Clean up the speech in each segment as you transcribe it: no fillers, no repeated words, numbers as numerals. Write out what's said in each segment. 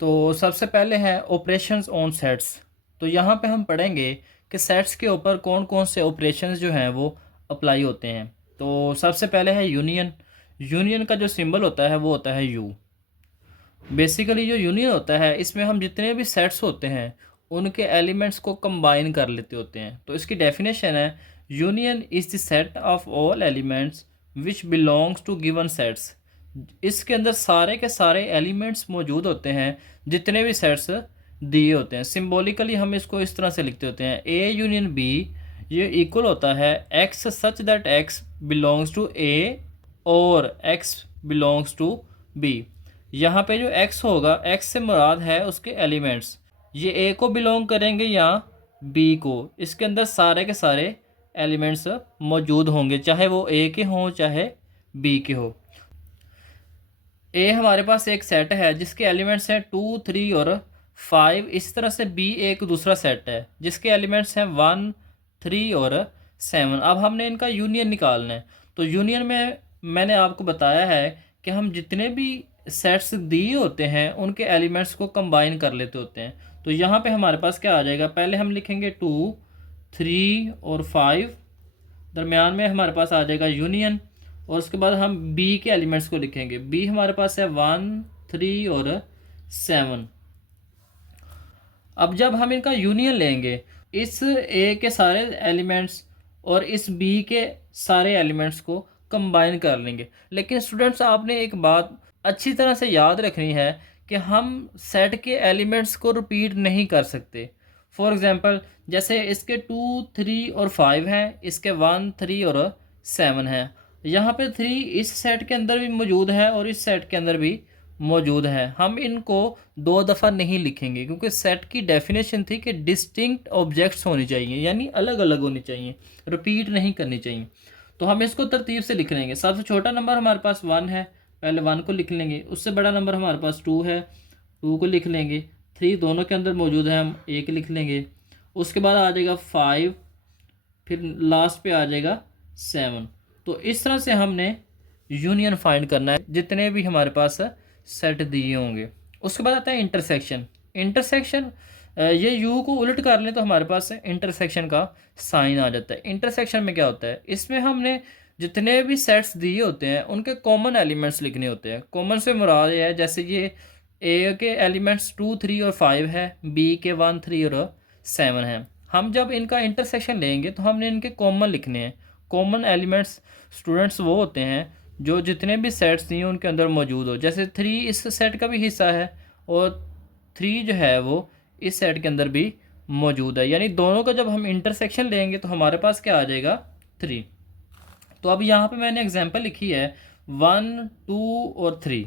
तो सबसे पहले है ऑपरेशंस ऑन सेट्स। तो यहाँ पे हम पढ़ेंगे कि सेट्स के ऊपर कौन कौन से ऑपरेशंस जो हैं वो अप्लाई होते हैं। तो सबसे पहले है यूनियन। यूनियन का जो सिंबल होता है वो होता है यू। बेसिकली जो यूनियन होता है इसमें हम जितने भी सेट्स होते हैं उनके एलिमेंट्स को कंबाइन कर लेते होते हैं। तो इसकी डेफिनेशन है union is the set of all elements which belongs to given sets. इसके अंदर सारे के सारे एलिमेंट्स मौजूद होते हैं जितने भी सेट्स दिए होते हैं। सिंबॉलिकली हम इसको इस तरह से लिखते होते हैं ए यूनियन बी, ये इक्वल होता है X such that X belongs to A और एक्स बिलोंग्स टू बी। यहाँ पे जो x होगा, x से मुराद है उसके एलिमेंट्स, ये a को बिलोंग करेंगे या b को। इसके अंदर सारे के सारे एलिमेंट्स मौजूद होंगे, चाहे वो a के हों चाहे b के हो। a हमारे पास एक सेट है जिसके एलिमेंट्स हैं 2, 3 और 5। इस तरह से b एक दूसरा सेट है जिसके एलिमेंट्स हैं 1, 3 और 7। अब हमने इनका यूनियन निकालना है। तो यूनियन में मैंने आपको बताया है कि हम जितने भी सेट्स दिए होते हैं उनके एलिमेंट्स को कंबाइन कर लेते होते हैं। तो यहाँ पे हमारे पास क्या आ जाएगा, पहले हम लिखेंगे 2, 3 और 5, दरमियान में हमारे पास आ जाएगा यूनियन, और उसके बाद हम बी के एलिमेंट्स को लिखेंगे। बी हमारे पास है 1, 3 और 7। अब जब हम इनका यूनियन लेंगे, इस ए के सारे एलिमेंट्स और इस बी के सारे एलिमेंट्स को कंबाइन कर लेंगे। लेकिन स्टूडेंट्स, आपने एक बात अच्छी तरह से याद रखनी है कि हम सेट के एलिमेंट्स को रिपीट नहीं कर सकते। फॉर एग्जांपल, जैसे इसके 2, 3 और 5 हैं, इसके 1, 3 और 7 हैं। यहाँ पे 3 इस सेट के अंदर भी मौजूद है और इस सेट के अंदर भी मौजूद है। हम इनको दो दफ़ा नहीं लिखेंगे क्योंकि सेट की डेफिनेशन थी कि डिस्टिंक्ट ऑब्जेक्ट्स होनी चाहिए, यानी अलग अलग होनी चाहिए, रिपीट नहीं करनी चाहिए। तो हम इसको तरतीब से लिख लेंगे। सबसे छोटा नंबर हमारे पास 1 है, पहले 1 को लिख लेंगे। उससे बड़ा नंबर हमारे पास 2 है, 2 को लिख लेंगे। 3 दोनों के अंदर मौजूद है, हम 1 लिख लेंगे। उसके बाद आ जाएगा 5, फिर लास्ट पे आ जाएगा 7। तो इस तरह से हमने यूनियन फाइंड करना है जितने भी हमारे पास सेट दिए होंगे। उसके बाद आता है इंटरसेक्शन। इंटरसेक्शन, ये यू को उलट कर लें तो हमारे पास इंटरसेक्शन का साइन आ जाता है। इंटरसेक्शन में क्या होता है, इसमें हमने जितने भी सेट्स दिए होते हैं उनके कॉमन एलिमेंट्स लिखने होते हैं। कॉमन से मुराद ये है, जैसे ये ए के एलिमेंट्स 2, 3 और 5 है, बी के 1, 3 और 7 हैं। हम जब इनका इंटरसेक्शन लेंगे तो हमने इनके कॉमन लिखने हैं। कॉमन एलिमेंट्स स्टूडेंट्स वो होते हैं जो जितने भी सेट्स दिए उनके अंदर मौजूद हो। जैसे 3 इस सेट का भी हिस्सा है और 3 जो है वो इस सेट के अंदर भी मौजूद है, यानी दोनों का जब हम इंटरसेक्शन लेंगे तो हमारे पास क्या आ जाएगा, 3। तो अब यहाँ पे मैंने एग्जांपल लिखी है 1, 2 और 3।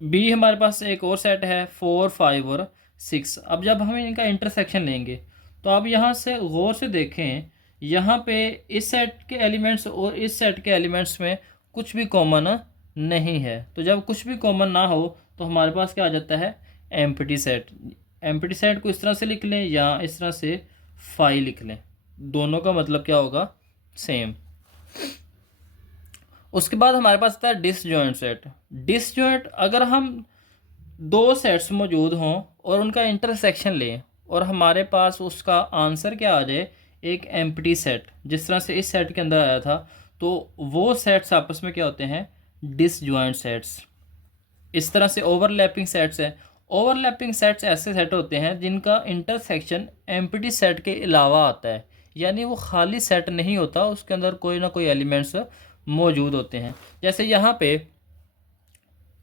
बी हमारे पास एक और सेट है 4, 5 और 6। अब जब हम इनका इंटरसेक्शन लेंगे तो अब यहाँ से गौर से देखें, यहाँ पे इस सेट के एलिमेंट्स और इस सेट के एलिमेंट्स में कुछ भी कॉमन नहीं है। तो जब कुछ भी कॉमन ना हो तो हमारे पास क्या आ जाता है, एम्प्टी सेट। एम्प्टी सेट को इस तरह से लिख लें या इस तरह से 5 लिख लें, दोनों का मतलब क्या होगा, सेम। उसके बाद हमारे पास आता है डिसजॉइंट सेट। डिसजॉइंट, अगर हम दो सेट्स मौजूद हों और उनका इंटरसेक्शन लें और हमारे पास उसका आंसर क्या आ जाए, एक एम्प्टी सेट, जिस तरह से इस सेट के अंदर आया था, तो वो सेट्स आपस में क्या होते हैं, डिसजॉइंट सेट्स। इस तरह से ओवरलैपिंग सेट्स हैं। ओवरलैपिंग सेट्स ऐसे सेट होते हैं जिनका इंटरसेक्शन एम्प्टी सेट के अलावा आता है, यानी वो खाली सेट नहीं होता, उसके अंदर कोई ना कोई एलिमेंट्स मौजूद होते हैं। जैसे यहाँ पे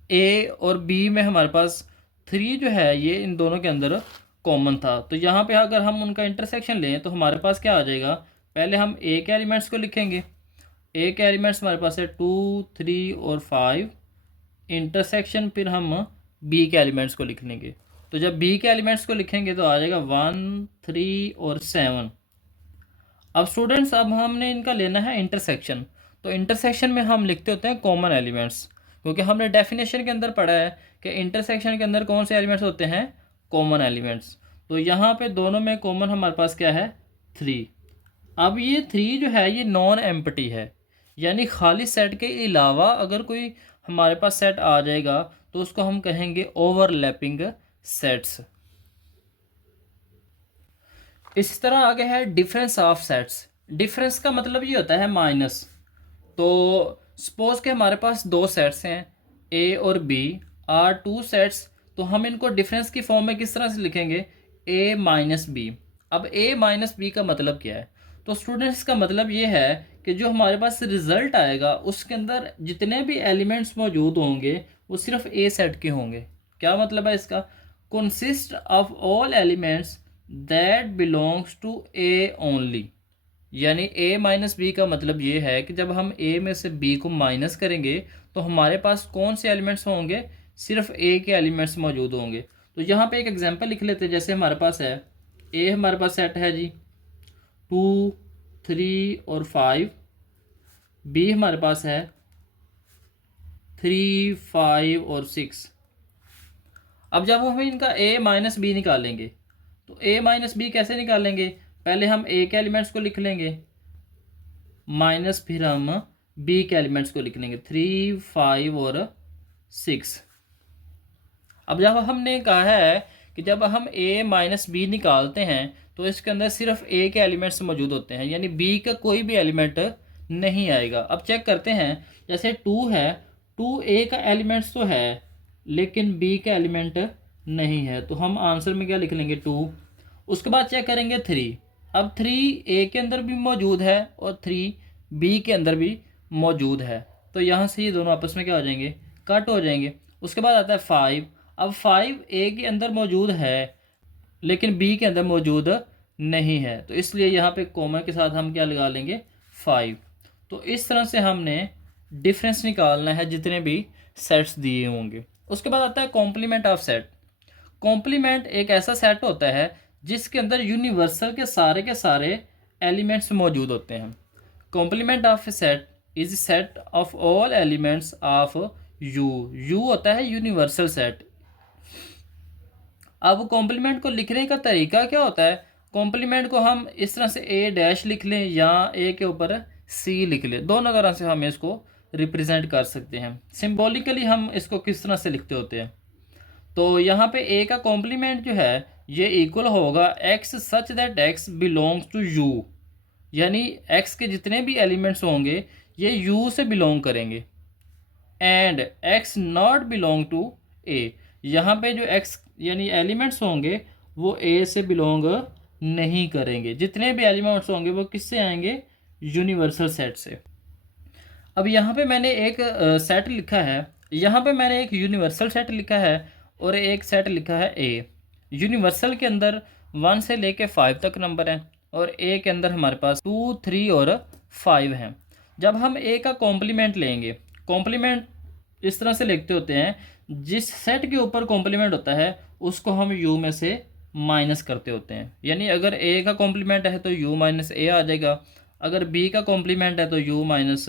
ए और बी में हमारे पास 3 जो है ये इन दोनों के अंदर कॉमन था। तो यहाँ पे अगर हम उनका इंटरसेक्शन लें तो हमारे पास क्या आ जाएगा, पहले हम ए के एलिमेंट्स को लिखेंगे। ए के एलिमेंट्स हमारे पास है 2, 3 और 5। इंटरसेक्शन फिर हम बी के एलिमेंट्स को लिख लेंगे। तो जब बी के एलिमेंट्स को लिखेंगे तो आ जाएगा 1, 3 और 7। अब स्टूडेंट्स, अब हमने इनका लेना है इंटरसेक्शन। तो इंटरसेक्शन में हम लिखते होते हैं कॉमन एलिमेंट्स, क्योंकि हमने डेफिनेशन के अंदर पढ़ा है कि इंटरसेक्शन के अंदर कौन से एलिमेंट्स होते हैं, कॉमन एलिमेंट्स। तो यहाँ पे दोनों में कॉमन हमारे पास क्या है, 3। अब ये 3 जो है ये नॉन एम्प्टी है, यानी खाली सेट के अलावा अगर कोई हमारे पास सेट आ जाएगा तो उसको हम कहेंगे ओवरलैपिंग सेट्स। इस तरह आगे है डिफरेंस ऑफ सेट्स। डिफरेंस का मतलब ये होता है माइनस। तो सपोज के हमारे पास दो सेट्स हैं, ए और बी आर टू सेट्स। तो हम इनको डिफरेंस की फॉर्म में किस तरह से लिखेंगे, ए माइनस बी। अब ए माइनस बी का मतलब क्या है, तो स्टूडेंट्स का मतलब ये है कि जो हमारे पास रिजल्ट आएगा उसके अंदर जितने भी एलिमेंट्स मौजूद होंगे वो सिर्फ ए सेट के होंगे। क्या मतलब है इसका, consist of all elements that belongs to A only. यानी ए माइनस बी का मतलब ये है कि जब हम ए में से बी को माइनस करेंगे तो हमारे पास कौन से एलिमेंट्स होंगे, सिर्फ ए के एलिमेंट्स मौजूद होंगे। तो यहाँ पे एक एग्जांपल लिख लेते हैं। जैसे हमारे पास है ए, हमारे पास सेट है जी 2, 3 और 5। बी हमारे पास है 3, 5 और 6। अब जब हम इनका ए माइनस बी निकालेंगे तो ए माइनस बी कैसे निकालेंगे, पहले हम ए के एलिमेंट्स को लिख लेंगे माइनस फिर हम बी के एलिमेंट्स को लिख लेंगे 3, 5 और 6। अब जब हमने कहा है कि जब हम ए माइनस बी निकालते हैं तो इसके अंदर सिर्फ ए के एलिमेंट्स मौजूद होते हैं, यानी बी का कोई भी एलिमेंट नहीं आएगा। अब चेक करते हैं, जैसे 2 है, 2 ए का एलिमेंट्स तो है लेकिन बी का एलिमेंट नहीं है, तो हम आंसर में क्या लिख लेंगे 2। उसके बाद चेक करेंगे 3। अब 3 ए के अंदर भी मौजूद है और 3 बी के अंदर भी मौजूद है, तो यहाँ से ये दोनों आपस में क्या हो जाएंगे, कट हो जाएंगे। उसके बाद आता है 5। अब 5 ए के अंदर मौजूद है लेकिन बी के अंदर मौजूद नहीं है, तो इसलिए यहाँ पे कॉमा के साथ हम क्या लगा लेंगे 5। तो इस तरह से हमने डिफरेंस निकालना है जितने भी सेट्स दिए होंगे। उसके बाद आता है कॉम्प्लीमेंट ऑफ सेट। कॉम्प्लीमेंट एक ऐसा सेट होता है जिसके अंदर यूनिवर्सल के सारे एलिमेंट्स मौजूद होते हैं। Complement of A set is set of all elements of U. U होता है यूनिवर्सल सेट। अब कॉम्प्लीमेंट को लिखने का तरीका क्या होता है, कॉम्प्लीमेंट को हम इस तरह से ए डैश लिख लें या ए के ऊपर सी लिख लें, दोनों तरह से हम इसको रिप्रेजेंट कर सकते हैं। सिंबॉलिकली हम इसको किस तरह से लिखते होते हैं, तो यहाँ पे ए का कॉम्प्लीमेंट जो है ये इक्वल होगा X such that X belongs to U. यानी एक्स के जितने भी एलिमेंट्स होंगे ये यू से बिलोंग करेंगे। And X not belong to A, यहाँ पे जो एक्स यानी एलिमेंट्स होंगे वो ए से बिलोंग नहीं करेंगे। जितने भी एलिमेंट्स होंगे वो किससे आएंगे, यूनिवर्सल सेट से। अब यहाँ पे मैंने एक सेट लिखा है, यहाँ पे मैंने एक यूनिवर्सल सेट लिखा है और एक सेट लिखा है ए। यूनिवर्सल के अंदर 1 से लेके 5 तक नंबर हैं और ए के अंदर हमारे पास 2, 3 और 5 हैं। जब हम ए का कॉम्प्लीमेंट लेंगे, कॉम्प्लीमेंट इस तरह से लिखते होते हैं, जिस सेट के ऊपर कॉम्प्लीमेंट होता है उसको हम यू में से माइनस करते होते हैं। यानी अगर ए का कॉम्प्लीमेंट है तो यू माइनस ए आ जाएगा, अगर बी का कॉम्प्लीमेंट है तो यू माइनस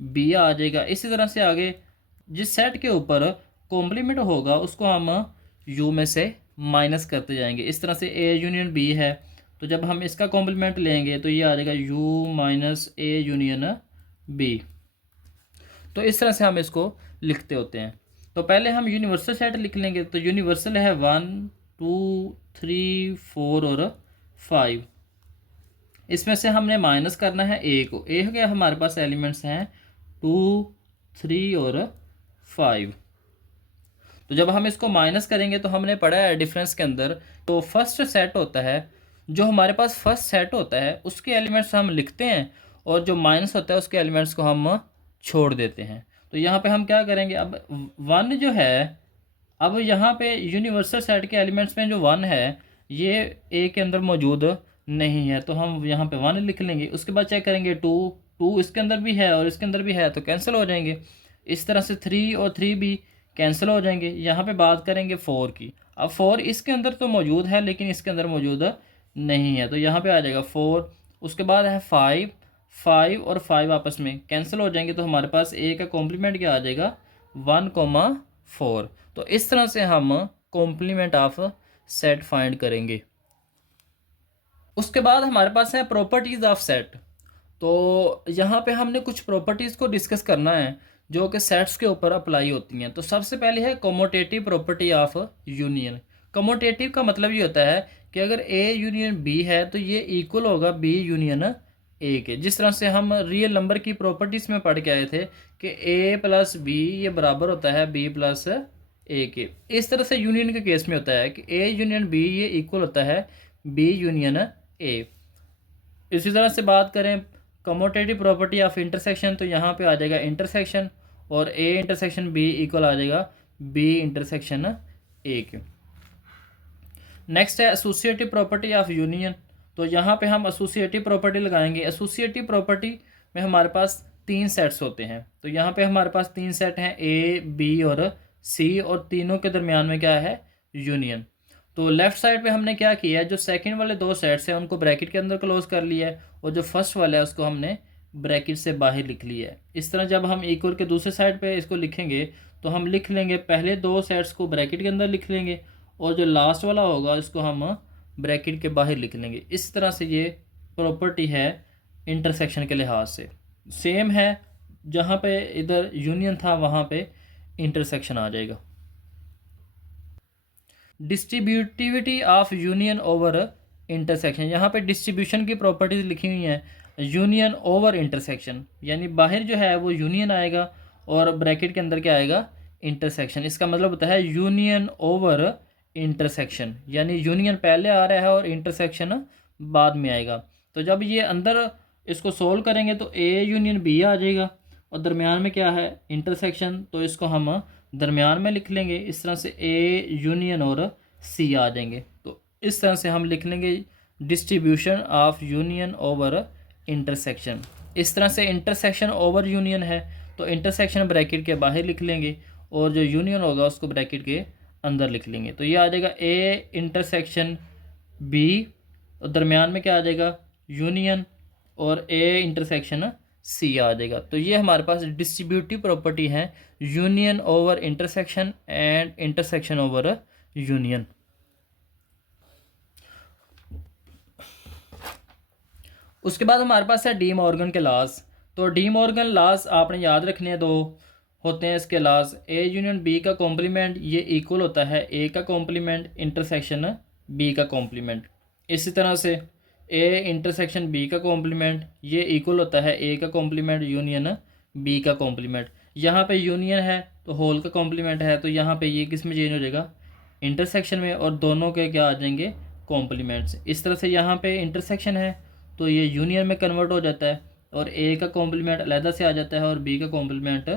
बी आ जाएगा। इसी तरह से आगे जिस सेट के ऊपर कॉम्प्लीमेंट होगा उसको हम यू में से माइनस करते जाएंगे। इस तरह से ए यूनियन बी है, तो जब हम इसका कॉम्प्लीमेंट लेंगे तो ये आ जाएगा U minus A union B. तो इस तरह से हम इसको लिखते होते हैं। तो पहले हम यूनिवर्सल सेट लिख लेंगे, तो यूनिवर्सल है 1, 2, 3, 4 और 5। इसमें से हमने माइनस करना है ए को। ए के हमारे पास एलिमेंट्स हैं 2, 3 और 5। तो जब हम इसको माइनस करेंगे तो हमने पढ़ा है डिफरेंस के अंदर, तो फर्स्ट सेट होता है, जो हमारे पास फर्स्ट सेट होता है उसके एलिमेंट्स हम लिखते हैं और जो माइनस होता है उसके एलिमेंट्स को हम छोड़ देते हैं। तो यहाँ पे हम क्या करेंगे, अब 1 जो है, अब यहाँ पे यूनिवर्सल सेट के एलिमेंट्स में जो 1 है ये ए के अंदर मौजूद नहीं है, तो हम यहाँ पे 1 लिख लेंगे। उसके बाद चेक करेंगे 2 इसके अंदर भी है और इसके अंदर भी है, तो कैंसिल हो जाएंगे। इस तरह से 3 और 3 भी कैंसिल हो जाएंगे। यहाँ पे बात करेंगे 4 की। अब 4 इसके अंदर तो मौजूद है लेकिन इसके अंदर मौजूद नहीं है, तो यहाँ पे आ जाएगा 4। उसके बाद है 5 और 5 आपस में कैंसिल हो जाएंगे, तो हमारे पास ए का कॉम्प्लीमेंट क्या आ जाएगा 1,4। तो इस तरह से हम कॉम्प्लीमेंट ऑफ सेट फाइंड करेंगे। उसके बाद हमारे पास है प्रॉपर्टीज़ ऑफ सेट। तो यहाँ पे हमने कुछ प्रॉपर्टीज़ को डिस्कस करना है। जो कि सेट्स के ऊपर अप्लाई होती हैं। तो सबसे पहले है commutative property of union. Commutative का मतलब ये होता है कि अगर ए यूनियन बी है तो ये इक्वल होगा बी यूनियन ए के। जिस तरह से हम रियल नंबर की प्रॉपर्टीज़ में पढ़ के आए थे कि ए प्लस बी ये बराबर होता है बी प्लस ए के। इस तरह से यूनियन के केस में होता है कि ए यूनियन बी ये इक्वल होता है बी यूनियन ए। इसी तरह से बात करें कमोटेटिव प्रॉपर्टी ऑफ इंटरसेक्शन, तो यहाँ पे आ जाएगा इंटरसेक्शन और ए इंटरसेक्शन बी इक्वल आ जाएगा बी इंटरसेक्शन ए के। नेक्स्ट है एसोसिएटिव प्रॉपर्टी ऑफ यूनियन। तो यहाँ पे हम एसोसिएटिव प्रॉपर्टी लगाएंगे। एसोसिएटिव प्रॉपर्टी में हमारे पास 3 सेट्स होते हैं। तो यहाँ पे हमारे पास 3 सेट हैं ए बी और सी, और तीनों के दरमियान में क्या है यूनियन। तो लेफ्ट साइड पे हमने क्या किया है, जो सेकंड वाले 2 सेट्स हैं उनको ब्रैकेट के अंदर क्लोज कर लिया है, और जो फर्स्ट वाला है उसको हमने ब्रैकेट से बाहर लिख लिया है। इस तरह जब हम इक्वल के दूसरे साइड पे इसको लिखेंगे तो हम लिख लेंगे पहले 2 सेट्स को ब्रैकेट के अंदर लिख लेंगे, और जो लास्ट वाला होगा इसको हम ब्रैकेट के बाहर लिख लेंगे। इस तरह से ये प्रॉपर्टी है इंटरसेक्शन के लिहाज से। सेम है, जहाँ पे इधर यूनियन था वहाँ पे इंटरसेक्शन आ जाएगा। Distributivity of union over intersection, यहाँ पे डिस्ट्रीब्यूशन की प्रॉपर्टीज लिखी हुई हैं यूनियन ओवर इंटरसेक्शन, यानी बाहर जो है वो यूनियन आएगा और ब्रैकेट के अंदर क्या आएगा इंटरसेक्शन। इसका मतलब होता है यूनियन ओवर इंटरसेक्शन, यानी यूनियन पहले आ रहा है और इंटरसेक्शन बाद में आएगा। तो जब ये अंदर इसको सोल्व करेंगे तो ए यूनियन बी आ जाएगा, और दरमियान में क्या है इंटरसेक्शन, तो इसको हम दरमियान में लिख लेंगे। इस तरह से ए यूनियन और सी आ जाएंगे। तो इस तरह से हम लिख लेंगे distribution of union over intersection. इस तरह से इंटरसेक्शन ओवर यूनियन है तो इंटरसेक्शन ब्रैकेट के बाहर लिख लेंगे, और जो यूनियन होगा उसको ब्रैकेट के अंदर लिख लेंगे। तो ये आ जाएगा ए इंटरसेक्शन बी, और दरमियान में क्या आ जाएगा यूनियन, और ए इंटरसेक्शन सी आ जाएगा। तो ये हमारे पास डिस्ट्रीब्यूटिव प्रॉपर्टी है union over intersection and intersection over union. उसके बाद हमारे पास है डी मॉर्गन के लॉज। तो डी मॉर्गन लॉज आपने याद रखने हैं, 2 होते हैं इसके लॉज। ए यूनियन बी का कॉम्प्लीमेंट ये इक्वल होता है ए का कॉम्प्लीमेंट इंटरसेक्शन बी का कॉम्प्लीमेंट। इसी तरह से ए इंटरसेक्शन बी का कॉम्प्लीमेंट ये इक्वल होता है ए का कॉम्प्लीमेंट यूनियन बी का कॉम्प्लीमेंट। यहाँ पे यूनियन है तो होल का कॉम्प्लीमेंट है, तो यहाँ पे ये किस में चेंज हो जाएगा इंटरसेक्शन में, और दोनों के क्या आ जाएंगे कॉम्प्लीमेंट्स। इस तरह से यहाँ पे इंटरसेक्शन है तो ये यूनियन में कन्वर्ट हो जाता है, और ए का कॉम्प्लीमेंट अलहदा से आ जाता है और बी का कॉम्प्लीमेंट